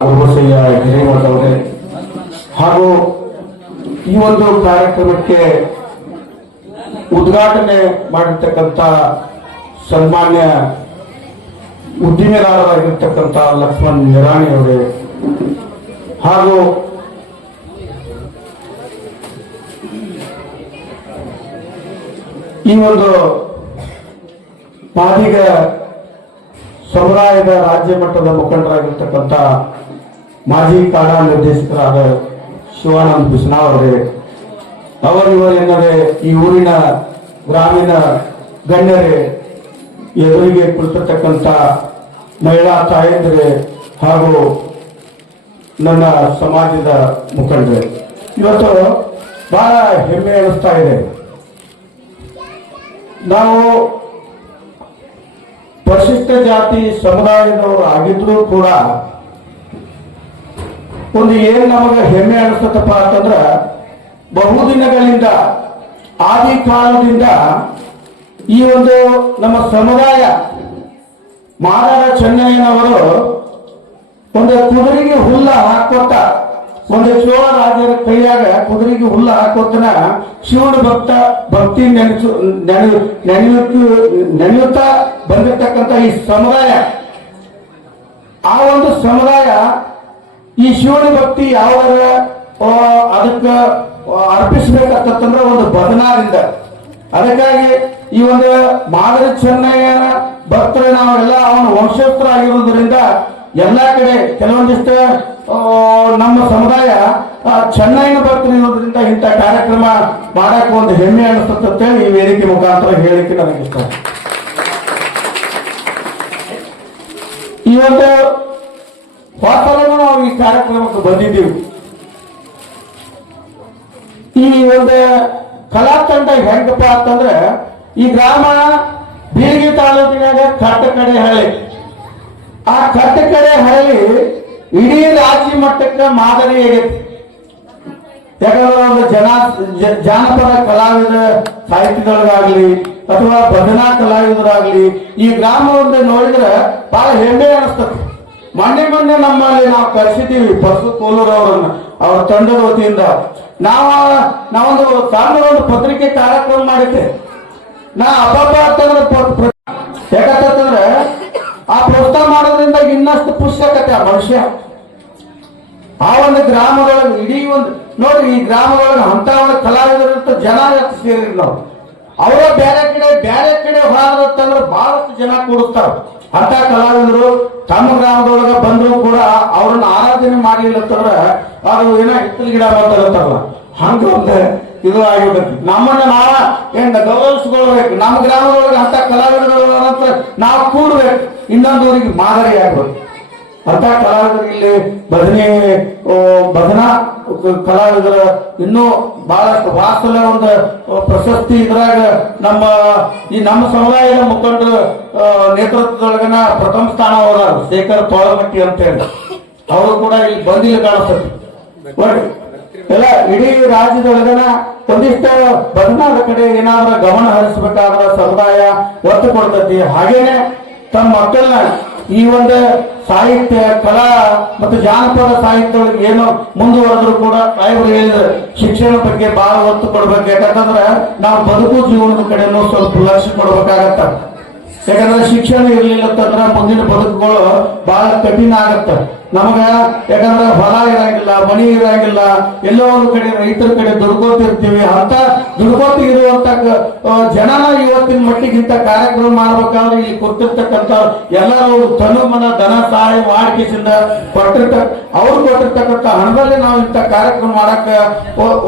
ಗುರುಬಸಯ್ಯ ಹಿರೇಮಠ ಅವರೇ ಹಾಗೂ ಈ ಒಂದು ಕಾರ್ಯಕ್ರಮಕ್ಕೆ ಉದ್ಘಾಟನೆ ಮಾಡಿರ್ತಕ್ಕಂಥ ಸನ್ಮಾನ್ಯ ಉದ್ದಿಮೆದಾರರಾಗಿರ್ತಕ್ಕಂಥ ಲಕ್ಷ್ಮಣ್ ನಿರಾಣಿ ಅವರೇ ಹಾಗೂ ಈ ಒಂದು ಮಾದಿಗ ಸಮುದಾಯದ ರಾಜ್ಯ ಮಟ್ಟದ ಮುಖಂಡರಾಗಿರ್ತಕ್ಕಂಥ ಮಾಜಿ ಕಾಡಾ ನಿರ್ದೇಶಕರಾದ ಶಿವಾನಂದ ಬಿಸ್ನಾವರೇ ಅವರಿವರೆನ್ನದೇ ಈ ಊರಿನ ಗ್ರಾಮೀಣ ಗಣ್ಯರೇ, ಎದುರಿಗೆ ಕುಳಿತಿರ್ತಕ್ಕಂಥ ಮಹಿಳಾ ತಾಯಂದಿರೇ ಹಾಗೂ ನನ್ನ ಸಮಾಜದ ಮುಖಂಡರೇ, ಇವತ್ತು ಬಹಳ ಹೆಮ್ಮೆ ಅನಿಸ್ತಾ ಇದೆ. ನಾವು ಪರಿಶಿಷ್ಟ ಜಾತಿ ಸಮುದಾಯದವರು ಆಗಿದ್ರೂ ಕೂಡ ಒಂದು ಏನ್ ನಮಗೆ ಹೆಮ್ಮೆ ಅನಿಸ್ತಪ್ಪ ಅಂತಂದ್ರ, ಬಹುದಿನಗಳಿಂದ ಆದಿ ಕಾಲದಿಂದ ಈ ಒಂದು ನಮ್ಮ ಸಮುದಾಯ ಮಾದಾರ ಚೆನ್ನಯ್ಯನವರು ಒಂದು ಕುದುರೆಗೆ ಹುಲ್ಲ ಹಾಕೋತ, ಒಂದು ಚೋಳ ರಾಜರ ಕೈಯಾಗ ಕುದುರೆಗೆ ಹುಲ್ಲ ಹಾಕೋತನ ಶಿವನ ಭಕ್ತಿ ನೆನೆಯುತ್ತಾ ಬಂದಿರತಕ್ಕಂಥ ಈ ಸಮುದಾಯ, ಆ ಒಂದು ಸಮುದಾಯ ಈ ಶಿವನ ಭಕ್ತಿ ಯಾವಾಗ ಅದಕ್ಕೆ ಅರ್ಪಿಸಬೇಕಂತಂದ್ರೆ ಒಂದು ಬದನಾದಿಂದ. ಅದಕ್ಕಾಗಿ ಈ ಒಂದು ಮಾದರಿ ಚೆನ್ನಯ್ಯನ ಭಕ್ತರು ನಾವೆಲ್ಲ ಅವನ ವಂಶಸ್ಥರ ಆಗಿರೋದ್ರಿಂದ ಎಲ್ಲಾ ಕಡೆ ಕೆಲವೊಂದಿಷ್ಟು ನಮ್ಮ ಸಮುದಾಯ ಚೆನ್ನಯ್ಯನ ಭಕ್ತರು ಇರೋದ್ರಿಂದ ಇಂಥ ಕಾರ್ಯಕ್ರಮ ಮಾಡಕ್ಕೆ ಒಂದು ಹೆಮ್ಮೆ ಅನಿಸುತ್ತೆ. ಈ ವೇದಿಕೆ ಮುಖಾಂತರ ಹೇಳಿಕೆ ನನಗೆ ಇಷ್ಟ. ಈ ಒಂದು ವಾಸ್ತವವನ್ನು ನಾವು ಈ ಕಾರ್ಯಕ್ರಮಕ್ಕೆ ಬಂದಿದ್ದೀವಿ. ಈ ಒಂದು ಕಲಾ ತಂಡ ಹೆಂಗಪ್ಪ ಅಂತಂದ್ರೆ, ಈ ಗ್ರಾಮ ಬೀಳಗಿ ತಾಲೂಕಿನಾಗ ಕಟ್ಟಕಡೆ ಹಳ್ಳಿ. ಆ ಕಟ್ಟಕಡೆ ಹಳ್ಳಿ ಇಡೀ ರಾಜ್ಯ ಮಟ್ಟಕ್ಕೆ ಮಾದರಿ ಆಗೈತಿ. ಯಾಕಂದ್ರೆ ಒಂದು ಜಾನಪದ ಕಲಾವಿದ ಸಾಹಿತ್ಯದೊಳಗಾಗ್ಲಿ ಅಥವಾ ಭಜನಾ ಕಲಾವಿದರಾಗ್ಲಿ ಈ ಗ್ರಾಮವನ್ನು ನೋಡಿದ್ರೆ ಬಹಳ ಹೆಮ್ಮೆ ಅನಿಸ್ತದೆ. ಮೊನ್ನೆ ನಮ್ಮಲ್ಲಿ ನಾವು ಕರೆಸಿದ್ದೀವಿ ಪರಸು ಕೋಲೂರ್ ಅವರನ್ನ, ಅವ್ರ ತಂಡದ ವತಿಯಿಂದ ನಾವೊಂದು ಒಂದು ಪತ್ರಿಕೆ ಕಾರ್ಯಕ್ರಮ ಮಾಡಿದ್ದೆ. ನಾ ಅಬ್ಬಬ್ಬ ಅಂತಂದ್ರೆ ಯಾಕಂತಂದ್ರೆ ಆ ಪ್ರೋತ್ಸಾಹ ಮಾಡೋದ್ರಿಂದ ಇನ್ನಷ್ಟು ಪುಸ್ತಕತೆ ಆ ಮನುಷ್ಯ. ಆ ಒಂದು ಗ್ರಾಮದೊಳಗೆ ಇಡೀ ಒಂದು ನೋಡ್ರಿ, ಈ ಗ್ರಾಮದೊಳಗೆ ಅಂತ ಒಂದು ಕಲಾವಿದರಂತ ಜನ ಸೇರಿ ನಾವು ಅವರ ಬೇರೆ ಕಡೆ ಹೋದಂದ್ರೆ ಬಹಳಷ್ಟು ಜನ ಕೂಡಿಸ್ತಾರ. ಅಂತ ಕಲಾವಿದರು ತಮ್ಮ ಗ್ರಾಮದೊಳಗ ಬಂದ್ರು ಕೂಡ ಅವ್ರನ್ನ ಆರಾಧನೆ ಮಾಡಲಿಲ್ಲ ಅಂತಂದ್ರ ಅದು ಏನೋ ಹಿತ್ತಲ ಗಿಡ ಮಾತಾಡ್ತಾರಲ್ಲ, ಹಂಗ ಒಂದು ಇದು ಆಗಿಬಿಡ್ತೈತಿ. ನಮ್ಮನ್ನ ನಾವ ಏನ್ ಗೌರವಿಸ್ಕೊಳ್ಬೇಕು. ನಮ್ಮ ಗ್ರಾಮದೊಳಗೆ ಅಂತ ಕಲಾವಿದರ ನಾವು ಕೂಡ್ಬೇಕು, ಇನ್ನೊಂದು ಊರಿಗೆ ಮಾದರಿ ಆಗ್ಬೇಕು. ಅಂತ ಕಲಾವಿದರು ಇಲ್ಲಿ ಭಜನಾ ಕಲಾವಿದರ ಇನ್ನೂ ಬಹಳಷ್ಟು ವಾಸ್ತವ ಒಂದು ಪ್ರಶಸ್ತಿ ಇದ್ರಾಗ ನಮ್ಮ ಸಮುದಾಯದ ಮುಖಂಡರು ನೇತೃತ್ವದೊಳಗನ ಪ್ರಥಮ ಸ್ಥಾನ ಹೋದ ಶೇಖರ್ ತೋಳಮಟ್ಟಿ ಅಂತ ಹೇಳಿ ಅವರು ಕೂಡ ಇಲ್ಲಿ ಬಂದಿಲ್ಲ ಕಾಣಿಸ್ತದೆ. ಎಲ್ಲ ಇಡೀ ರಾಜ್ಯದೊಳಗನ ಒಂದಿಷ್ಟು ಭಜನಾದ ಕಡೆ ಏನಾದ್ರೂ ಗಮನ ಹರಿಸಬೇಕಾದ್ರ ಸಮುದಾಯ ಒತ್ತು ಕೊಡ್ತೈತಿ. ಹಾಗೇನೆ ತಮ್ಮ ಮಕ್ಕಳನ್ನ ಈ ಒಂದು ಸಾಹಿತ್ಯ ಕಲಾ ಮತ್ತು ಜಾನಪದ ಸಾಹಿತ್ಯದೊಳಗೆ ಏನೋ ಮುಂದುವರೆದ್ರು ಕೂಡ ಸಾಹೇಬರು ಹೇಳಿದ್ರೆ ಶಿಕ್ಷಣ ಬಗ್ಗೆ ಬಹಳ ಒತ್ತು ಕೊಡ್ಬೇಕು. ಯಾಕಂತಂದ್ರೆ ನಾವು ಬದುಕು ಜೀವನದ ಕಡೆನೂ ಸ್ವಲ್ಪ ಲಕ್ಷ್ಯ ಕೊಡ್ಬೇಕಾಗತ್ತ. ಯಾಕಂದ್ರೆ ಶಿಕ್ಷಣ ಇರ್ಲಿಲ್ಲ ಅಂತಂದ್ರೆ ಮುಂದಿನ ಬದುಕುಗಳು ಬಹಳ ಕಠಿಣ ಆಗತ್ತ ನಮಗ. ಯಾಕಂದ್ರೆ ಹೊಲ ಇರಂಗಿಲ್ಲ, ಮನಿ ಇರಂಗಿಲ್ಲ, ಎಲ್ಲೋ ಒಂದು ಕಡೆ ರೈತರ ಕಡೆ ದುಡ್ಕೋತಿರ್ತೀವಿ. ಅಂತ ದುಡ್ಕೋತಿರುವಂತ ಜನನ ಇವತ್ತಿನ ಮಟ್ಟಿಗಿಂತ ಕಾರ್ಯಕ್ರಮ ಮಾಡ್ಬೇಕಾದ್ರೆ ಇಲ್ಲಿ ಕೊಟ್ಟಿರ್ತಕ್ಕಂಥ ಎಲ್ಲರೂ ತನು ಮನ ಧನ ಸಹಾಯ ಮಾಡಿಕೆಸಿಂದ ಅವ್ರು ಕೊಟ್ಟಿರ್ತಕ್ಕಂಥ ಹಣದಲ್ಲಿ ನಾವು ಇಂಥ ಕಾರ್ಯಕ್ರಮ ಮಾಡಕ್ಕ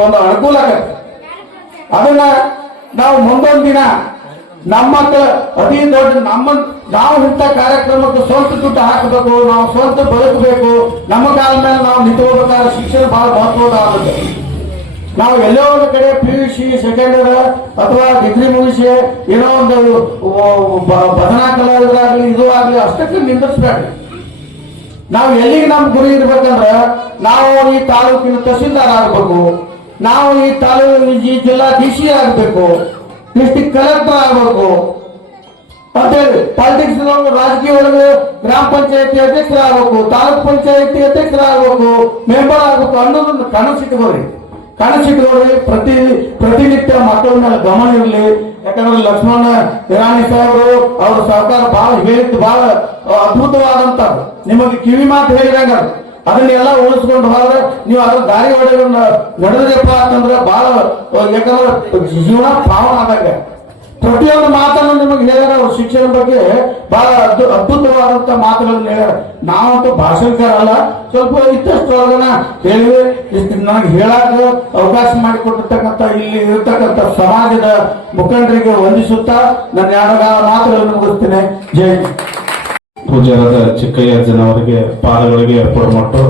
ಒಂದು ಅನುಕೂಲ ಆಗತ್ತೆ. ಅದನ್ನ ನಾವು ಮುಂದೊಂದು ದಿನ ನಮ್ಮ ಮಕ್ಕಳು ಅತಿ ದೊಡ್ಡ ನಾವು ಇಂಥ ಕಾರ್ಯಕ್ರಮಕ್ಕೆ ಸ್ವಂತ ದುಡ್ಡು ಹಾಕಬೇಕು, ನಾವು ಸ್ವಂತ ಬದುಕಬೇಕು, ನಮ್ಮ ಕಾಲ ಮೇಲೆ ನಾವು ನಿಂತ್ಕೋಬೇಕಾದ್ರೆ ಶಿಕ್ಷಣ ಬಹಳ ಮಹತ್ವದಾಗುತ್ತೆ. ನಾವು ಎಲ್ಲೋ ಒಂದು ಕಡೆ PUC ಸೆಕೆಂಡ್ ಇಯರ್ ಅಥವಾ ಡಿಗ್ರಿ ಮುಗಿಸಿ ಏನೋ ಒಂದು ಭಜನಾ ಕಲಾವಿದರಾಗ್ಲಿ ಇದು ಆಗ್ಲಿ ಅಷ್ಟಕ್ಕೆ ನಿಂದಿಸ್ಬೇಡ್ರಿ. ನಾವು ಎಲ್ಲಿಗೆ ನಮ್ಮ ಗುರಿ ಇರ್ಬೇಕಂದ್ರೆ ನಾವು ಈ ತಾಲೂಕಿನ ತಹಸೀಲ್ದಾರ್ ಆಗ್ಬೇಕು, ನಾವು ಈ ಜಿಲ್ಲಾ DC ಆಗ್ಬೇಕು, ಡಿಸ್ಟ್ರಿಕ್ಟ್ ಕಲೆಕ್ಟರ್ ಆಗ್ಬೇಕು, ಅಂತೇಳಿ ಪಾಲಿಟಿಕ್ಸ್ ರಾಜಕೀಯ ಒಳಗೆ ಗ್ರಾಮ ಪಂಚಾಯತಿ ಅಧ್ಯಕ್ಷರಾಗಬೇಕು, ತಾಲೂಕ್ ಪಂಚಾಯತಿ ಅಧ್ಯಕ್ಷರಾಗಬೇಕು, ಮೆಂಬರ್ ಆಗ್ಬೇಕು ಅನ್ನೋದೊಂದು ಕನಸಿಟ್ಕೋರಿ. ಪ್ರತಿನಿತ್ಯ ಮಕ್ಕಳ ಮೇಲೆ ಗಮನ ಇರಲಿ. ಯಾಕಂದ್ರೆ ಲಕ್ಷ್ಮಣ ಹಿರಾಣಿ ಸಾಹೇಬರು ಅವ್ರ ಸರ್ಕಾರ ಬಹಳ ಹೇಳಿದ್ದು ಬಹಳ ಅದ್ಭುತವಾದಂತದ್ದು. ನಿಮಗೆ ಕಿವಿ ಮಾತು ಹೇಳಿದಂಗ ಅದನ್ನೆಲ್ಲ ಉಳಿಸ್ಕೊಂಡು ಹೋದ್ರೆ ನೀವು ಅದ್ರ ದಾರಿ ಒಳಗೆ ನಡೆದ್ರಪ್ಪ ಅಂತಂದ್ರೆ ಬಹಳ, ಯಾಕಂದ್ರೆ ಜೀವನ ಪಾವನ ಆದಾಗ ಪ್ರತಿಯೊಂದು ಮಾತನ್ನು ನಿಮಗೆ ಹೇಳ್ಯಾರ. ಅವ್ರ ಶಿಕ್ಷಣ ಬಗ್ಗೆ ಬಹಳ ಅದ್ಭುತವಾದಂತ ಮಾತುಗಳನ್ನು ಹೇಳ್ಯಾರ. ನಾವಂತೂ ಭಾಷಣಕಾರ ಅಲ್ಲ, ಸ್ವಲ್ಪ ಇದ್ದಷ್ಟೊಳಗನ ಹೇಳಿವೆ. ನನಗೆ ಹೇಳಾಕ ಅವಕಾಶ ಮಾಡಿಕೊಟ್ಟಿರ್ತಕ್ಕಂಥ ಇಲ್ಲಿ ಇರತಕ್ಕಂಥ ಸಮಾಜದ ಮುಖಂಡರಿಗೆ ವಂದಿಸುತ್ತಾ ನನ್ನ ಎರಡಗಾಲ ಮಾತುಗಳನ್ನು ಮುಗಿಸ್ತೇನೆ. ಜೈ ಪೂಜ್ಯರಾದ ಚಿಕ್ಕಯ್ಯಜ್ಜನವರಿಗೆ ಪಾದಗಳಿಗೆ ಅರ್ಪಣೆ.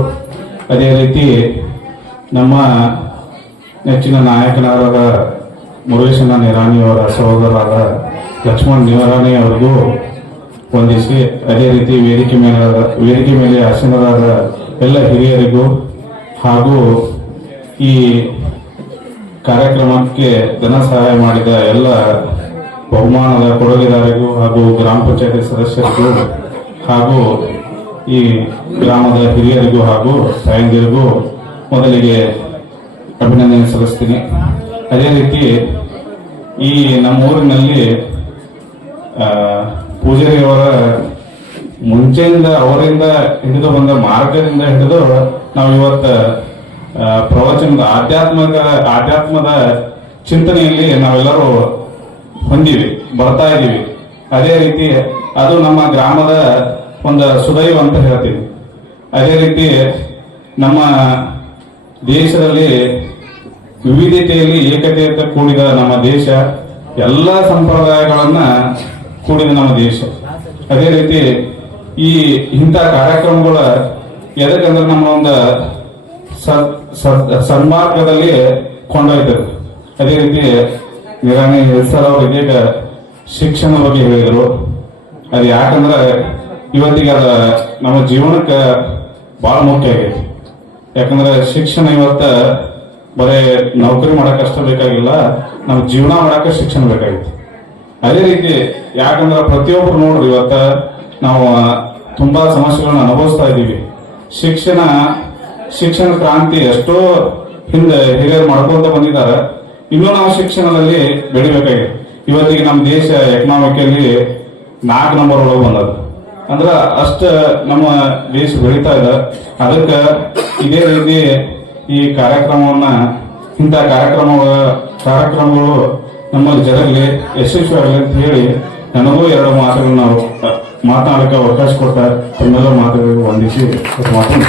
ಅದೇ ರೀತಿ ನಮ್ಮ ನೆಚ್ಚಿನ ನಾಯಕನಾದ ಮುರುಗೇಶನ ನಿರಾಣಿಯವರ ಸಹೋದರರಾದ ಲಕ್ಷ್ಮಣ್ ನಿರಾಣಿ ಅವರಿಗೂ ವಂದಿಸಿ, ಅದೇ ರೀತಿ ವೇದಿಕೆ ಮೇಲೆ ಆಸೀನರಾದ ಎಲ್ಲ ಹಿರಿಯರಿಗೂ ಹಾಗೂ ಈ ಕಾರ್ಯಕ್ರಮಕ್ಕೆ ಧನ ಸಹಾಯ ಮಾಡಿದ ಎಲ್ಲ ಬಹುಮಾನದ ಕೊಡುಗೆದಾರರಿಗೂ ಹಾಗೂ ಗ್ರಾಮ ಪಂಚಾಯತಿ ಸದಸ್ಯರಿಗೂ ಹಾಗೂ ಈ ಗ್ರಾಮದ ಹಿರಿಯರಿಗೂ ಹಾಗೂ ತಾಯಂದಿರಿಗೂ ಮೊದಲಿಗೆ ಅಭಿನಂದನೆ ಸಲ್ಲಿಸ್ತೀನಿ. ಅದೇ ರೀತಿ ಈ ನಮ್ಮ ಊರಿನಲ್ಲಿ ಪೂಜಾರಿಯವರ ಮುಂಚೆಯಿಂದ ಅವರಿಂದ ಹಿಡಿದು ಬಂದ ಮಾರ್ಗದಿಂದ ಹಿಡಿದು ನಾವು ಇವತ್ತು ಪ್ರವಚನದ ಆಧ್ಯಾತ್ಮದ ಚಿಂತನೆಯಲ್ಲಿ ನಾವೆಲ್ಲರೂ ಬರ್ತಾ ಇದ್ದೀವಿ. ಅದೇ ರೀತಿ ಅದು ನಮ್ಮ ಗ್ರಾಮದ ಒಂದು ಸುದೈವ ಅಂತ ಹೇಳ್ತೀವಿ. ಅದೇ ರೀತಿ ನಮ್ಮ ದೇಶದಲ್ಲಿ ವಿವಿಧತೆಯಲ್ಲಿ ಏಕತೆಯಿಂದ ಕೂಡಿದ ನಮ್ಮ ದೇಶ, ಎಲ್ಲ ಸಂಪ್ರದಾಯಗಳನ್ನ ಕೂಡಿದ ನಮ್ಮ ದೇಶ. ಅದೇ ರೀತಿ ಈ ಇಂಥ ಕಾರ್ಯಕ್ರಮಗಳ ಎದಕ್ಕಂದ್ರೆ ನಮ್ಮ ಒಂದು ಸನ್ಮಾರ್ಗದಲ್ಲಿ ಕೊಂಡೊಯ್ತದೆ. ಅದೇ ರೀತಿ ನಿರಾಣಿ ಸರ್ ಅವರಿಗೆ ಶಿಕ್ಷಣ ಬಗ್ಗೆ ಹೇಳಿದರು. ಅದು ಯಾಕಂದ್ರೆ ಇವತ್ತಿಗೆ ಅದ ನಮ್ಮ ಜೀವನಕ್ಕೆ ಬಹಳ ಮುಖ್ಯ ಆಗೈತಿ. ಯಾಕಂದ್ರೆ ಶಿಕ್ಷಣ ಇವತ್ತ ಬರೇ ನೌಕರಿ ಮಾಡಕ್ ಅಷ್ಟ ಬೇಕಾಗಿಲ್ಲ, ನಮ್ಮ ಜೀವನ ಮಾಡಕ್ಕೆ ಶಿಕ್ಷಣ ಬೇಕಾಗಿತ್ತು. ಅದೇ ರೀತಿ ಯಾಕಂದ್ರೆ ಪ್ರತಿಯೊಬ್ಬರು ನೋಡ್ರಿ ಇವತ್ತ ನಾವು ತುಂಬಾ ಸಮಸ್ಯೆಗಳನ್ನ ಅನುಭವಿಸ್ತಾ ಇದ್ದೀವಿ. ಶಿಕ್ಷಣ ಕ್ರಾಂತಿ ಎಷ್ಟೋ ಹಿಂದೆ ಹಿರಿಯರು ಮಾಡ್ಕೊಂತ ಬಂದಿದ್ದಾರೆ. ಇನ್ನೂ ನಾವು ಶಿಕ್ಷಣದಲ್ಲಿ ಬೆಳಿಬೇಕಾಗಿದೆ. ಇವತ್ತಿಗೆ ನಮ್ಮ ದೇಶ ಎಕನಾಮಿಕಲ್ಲಿ 4 ನಂಬರ್ ಒಳಗೆ ಬಂದದ. ಅಂದ್ರ ಅಷ್ಟ ನಮ್ಮ ದೇಶ ಬೆಳೀತಾ ಇದೆ. ಅದಕ್ಕೆ ಇದೇ ರೀತಿ ಈ ಇಂಥ ಕಾರ್ಯಕ್ರಮಗಳು ನಮ್ಮಲ್ಲಿ ಜರಗಲಿ, ಯಶಸ್ವಿಯಾಗಲಿ ಅಂತ ಹೇಳಿ ನನಗೂ 2 ಮಾತುಗಳನ್ನು ಮಾತನಾಡಕ್ಕೆ ಅವಕಾಶ ಕೊಟ್ಟ ತಮ್ಮೆಲ್ಲ ಮಾತುಗಳಿಗೆ ವಂದಿಸಿ ಮಾತನ್ನು